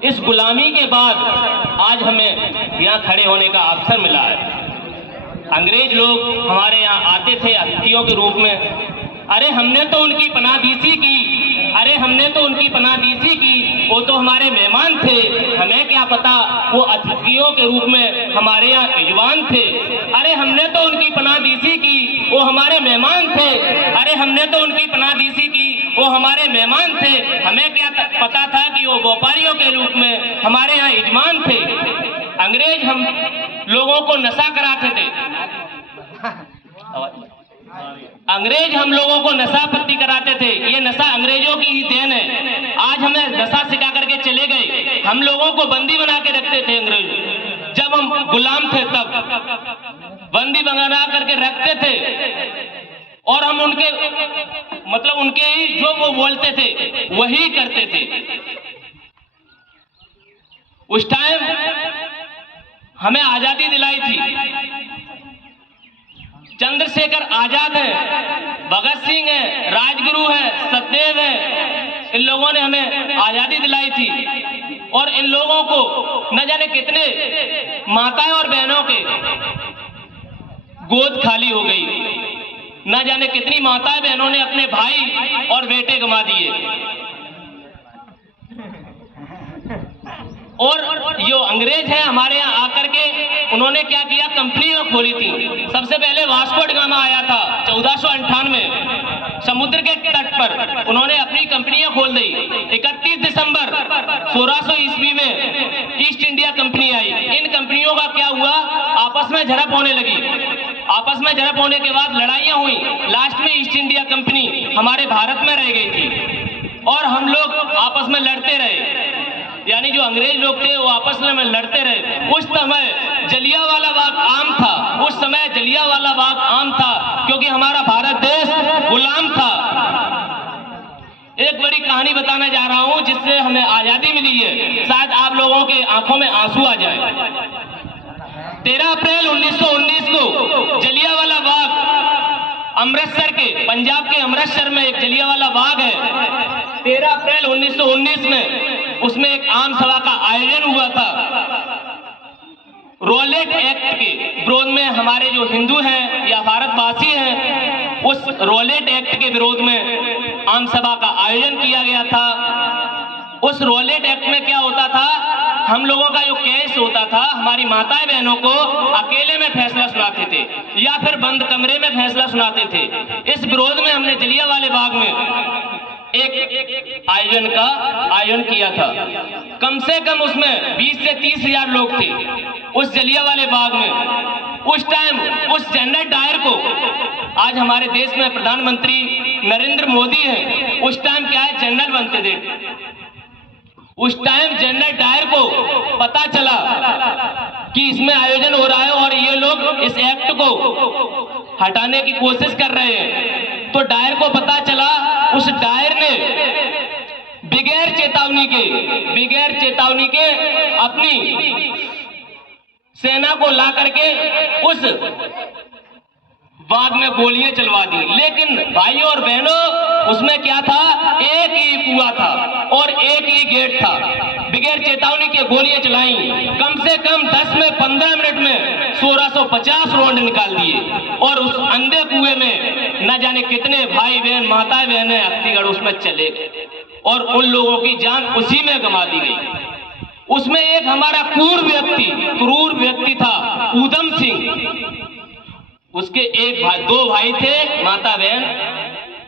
इस गुलामी के बाद आज हमें यहाँ खड़े होने का अवसर मिला है। अंग्रेज लोग हमारे यहाँ आते थे अतिथियों के रूप में। अरे हमने तो उनकी पनाहदीसी की, अरे हमने तो उनकी पनाहदीसी की, वो तो हमारे मेहमान थे, हमें क्या पता वो अतिथियों के रूप में हमारे यहाँ मेजबान थे। अरे हमने तो उनकी पनाहदीसी की, वो हमारे मेहमान थे, अरे हमने तो उनकी पनाहदीसी की, वो हमारे मेहमान थे, हमें क्या पता था कि वो व्यापारियों के रूप में हमारे यहाँ यजमान थे। अंग्रेज हम लोगों को नशा कराते थे, अंग्रेज हम लोगों को नशा पत्ती कराते थे। ये नशा अंग्रेजों की ही देन है। आज हमें नशा सिखा करके चले गए। हम लोगों को बंदी बना के रखते थे अंग्रेज, जब हम गुलाम थे तब बंदी बना करके रखते थे और हम उनके मतलब उनके ही जो वो बोलते थे वही करते थे। उस टाइम हमें आजादी दिलाई थी। चंद्रशेखर आजाद है, भगत सिंह है, राजगुरु है, सखदेव है, इन लोगों ने हमें आजादी दिलाई थी। और इन लोगों को न जाने कितने माताएं और बहनों के गोद खाली हो गई, न जाने कितनी माताएं बहनों ने अपने भाई और बेटे गंवा दिए। और जो अंग्रेज हैं हमारे यहाँ आकर के उन्होंने क्या किया, कंपनियां खोली थी। सबसे पहले वास्को ड गामा आया था 1498 समुद्र के तट पर, उन्होंने अपनी कंपनियां खोल दी। 31 दिसंबर 1600 ईस्वी में ईस्ट इंडिया कंपनी आई। इन कंपनियों का क्या हुआ, आपस में झड़प होने लगी। आपस में झड़प होने के बाद लड़ाइयां हुई। लास्ट में ईस्ट इंडिया कंपनी हमारे भारत में रह गई थी और हम लोग आपस में लड़ते रहे, यानी जो अंग्रेज लोग थे वो आपस में लड़ते रहे। उस समय जलियांवाला बाग आम था, उस समय जलियांवाला बाग आम था क्योंकि हमारा भारत देश गुलाम था। एक बड़ी कहानी बताना जा रहा हूं जिससे हमें आजादी मिली है, शायद आप लोगों के आंखों में आंसू आ जाए। 13 अप्रैल 1919 को जलियांवाला बाग अमृतसर के, पंजाब के अमृतसर में एक जलियांवाला बाग है। 13 अप्रैल 1919 में उसमें एक आम सभा का आयोजन हुआ था। रॉलेट एक्ट के विरोध में हमारे जो हिंदू हैं या भारतवासी हैं, उस रॉलेट एक्ट के विरोध में आम सभा का आयोजन किया गया था। उस रॉलेट एक्ट में क्या होता था, हम लोगों का जो केस होता था, हमारी माताएं बहनों को अकेले में फैसला सुनाते थे या फिर बंद कमरे में फैसला सुनाते थे। इस विरोध में हमने जलियांवाले बाग में एक आयोजन किया था। कम से कम उसमें 20 से 30 हजार लोग थे उस जलियांवाले बाग में। उस टाइम उस जनरल डायर को, आज हमारे देश में प्रधानमंत्री नरेंद्र मोदी है, उस टाइम क्या है, जनरल बनते थे। उस टाइम जनरल डायर को पता चला कि इसमें आयोजन हो रहा है और ये लोग इस एक्ट को हटाने की कोशिश कर रहे हैं, तो डायर को पता चला। उस डायर ने बगैर चेतावनी के अपनी सेना को ला करके उस बाग में गोलियां चलवा दी। लेकिन भाइयों और बहनों, उसमें क्या था, एक ही कुआं था और एक ही गेट था। बगैर चेतावनी के गोलियां चलाई। कम से कम 10 में 15 मिनट में 1650 राउंड निकाल दिए और उस अंधे कुएं में न जाने कितने भाई बहन, माताएं बहनें, अतिगढ़ उसमें चले गए और उन लोगों की जान उसी में गंवा दी गई। उसमें एक हमारा क्रूर व्यक्ति था, ऊधम सिंह। उसके एक भाई, 2 भाई थे, माता बहन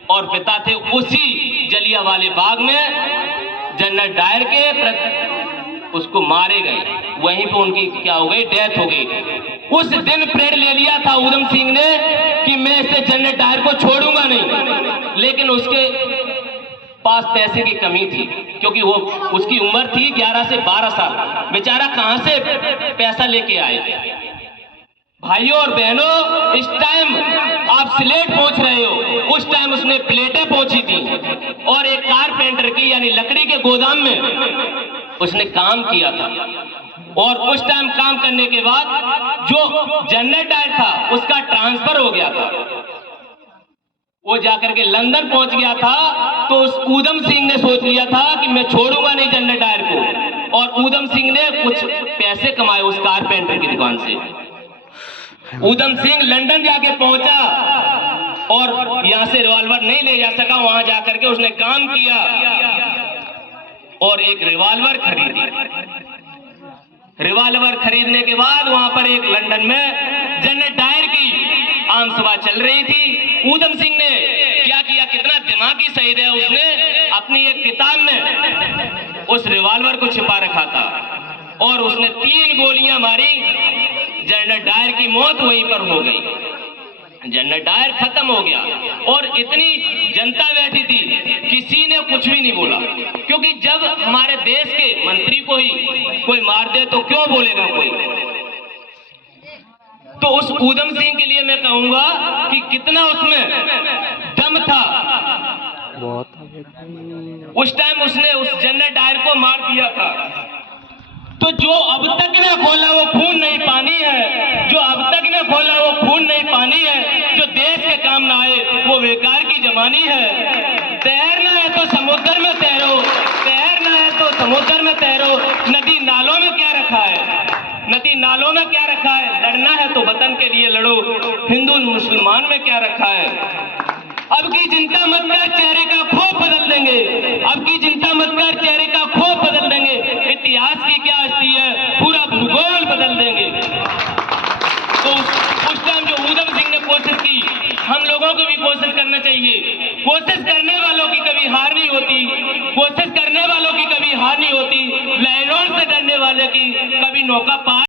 और पिता थे। उसी जलियांवाले बाग में जनरल डायर के उसको मारे गए, वहीं पे उनकी क्या हो गई, डेथ हो गई। उस दिन प्रण ले लिया था ऊधम सिंह ने कि मैं इसे जनरल डायर को छोड़ूंगा नहीं, लेकिन उसके पास पैसे की कमी थी क्योंकि वो उसकी उम्र थी 11 से 12 साल। बेचारा कहां से पैसा लेके आए। भाइयों और बहनों, इस टाइम आप स्लेट पोंछ रहे हो, उस टाइम उसने प्लेटें पोंछी थी और एक कारपेंटर की यानी लकड़ी के गोदाम में उसने काम किया था। और उस टाइम काम करने के बाद जो जनरल डायर था उसका ट्रांसफर हो गया था, वो जाकर के लंदन पहुंच गया था। तो उस ऊधम सिंह ने सोच लिया था कि मैं छोड़ूंगा नहीं जनरल डायर को, और ऊधम सिंह ने कुछ पैसे कमाए उस कारपेंटर की दुकान से। ऊधम सिंह लंदन जाके पहुंचा और यहां से रिवॉल्वर नहीं ले जा सका, वहां जाकर के उसने काम किया और एक रिवॉल्वर खरीदी। रिवॉल्वर खरीदने के बाद वहां पर एक लंदन में जनरल डायर की आम सभा चल रही थी। ऊधम सिंह ने क्या किया, कितना दिमागी शहीद है, उसने अपनी एक किताब में उस रिवॉल्वर को छिपा रखा था और उसने 3 गोलियां मारी। जनरल डायर की मौत वहीं पर हो गई, जनरल डायर खत्म हो गया और इतनी जनता बैठी थी, किसी ने कुछ भी नहीं बोला, क्योंकि जब हमारे देश के मंत्री को ही कोई मार दे तो क्यों बोलेगा कोई। तो उस ऊधम सिंह के लिए मैं कहूंगा कि कितना उसमें दम था, उस टाइम उसने उस जनरल डायर को मार दिया था। तो जो अब तक ने खोला वो खून नहीं पानी है, जो अब तक ने खोला वो खून नहीं पानी है, जो देश के काम ना आए वो बेकार की जवानी है। तैरना है तो समुद्र में तैरो, तैरना है तो समुद्र में तैरो, नदी नालों में क्या रखा है, नदी नालों में क्या रखा है, लड़ना है तो वतन के लिए लड़ो, हिंदू मुसलमान में क्या रखा है। अब की चिंता मत कर, चेहरे का खौफ बदल देंगे, अब की चिंता मत कर, चेहरे का खौफ बदल देंगे, इतिहास की क्या हस्ती है, पूरा भूगोल बदल देंगे। तो उस टाइम जो ऊधम सिंह ने कोशिश की, हम लोगों को भी कोशिश करना चाहिए। कोशिश करने वालों की कभी हार नहीं होती, कोशिश करने वालों की कभी हार नहीं होती, लहरों से डरने वाले की कभी नौका पार